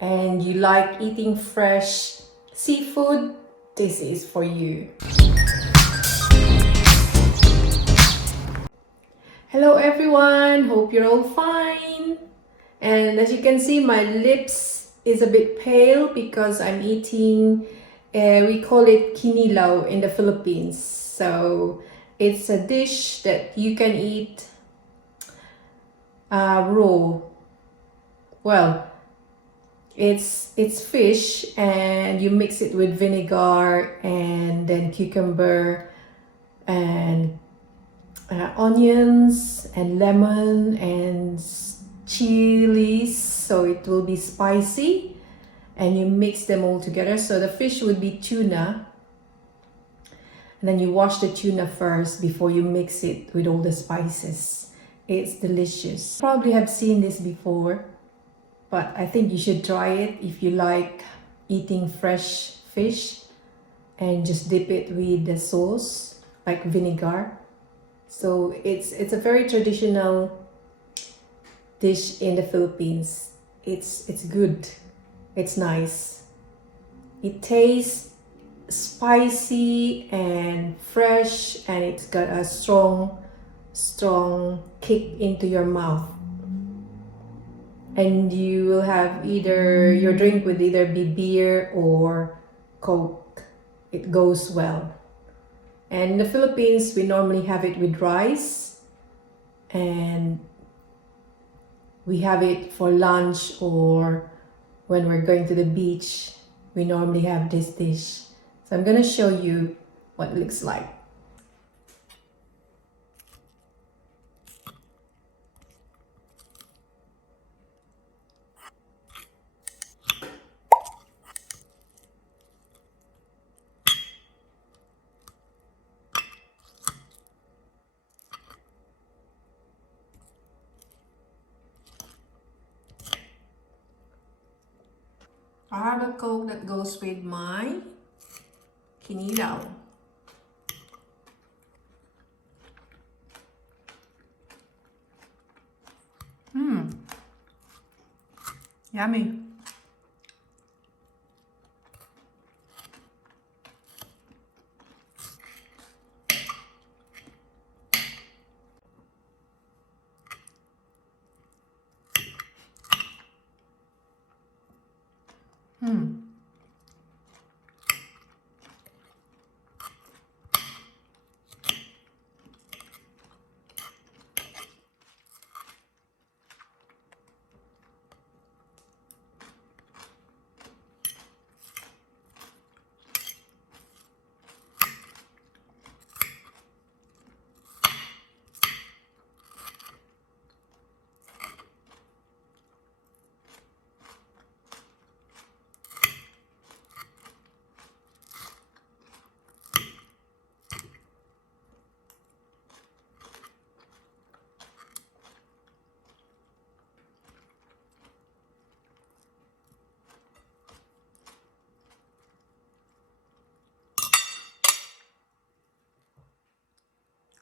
and you like eating fresh seafood, this is for you. Hello everyone, hope you're all fine. And as you can see, my lips is a bit pale because I'm eating, we call it Kinilaw in the Philippines. So it's a dish that you can eat raw. Well, it's fish and you mix it with vinegar and then cucumber and onions and lemon and chilies, so it will be spicy, and you mix them all together. So the fish would be tuna, and then you wash the tuna first before you mix it with all the spices. It's delicious. Probably have seen this before, but I think you should try it if you like eating fresh fish, and just dip it with the sauce like vinegar. So it's a very traditional dish in the Philippines. It's good. It's nice. It tastes spicy and fresh, and it's got a strong kick into your mouth. And you will have either your drink would either be beer or Coke. It goes well. And in the Philippines, we normally have it with rice, and we have it for lunch, or when we're going to the beach, we normally have this dish. So I'm going to show you what it looks like. I have a Coke that goes with my Kinilaw. Yummy.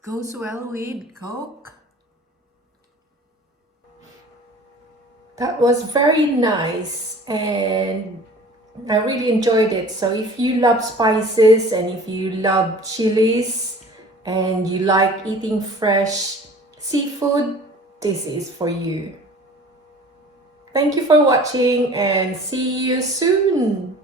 Goes well with Coke. That was very nice, and I really enjoyed it. So if you love spices and if you love chilies and you like eating fresh seafood, this is for you. Thank you for watching, and see you soon.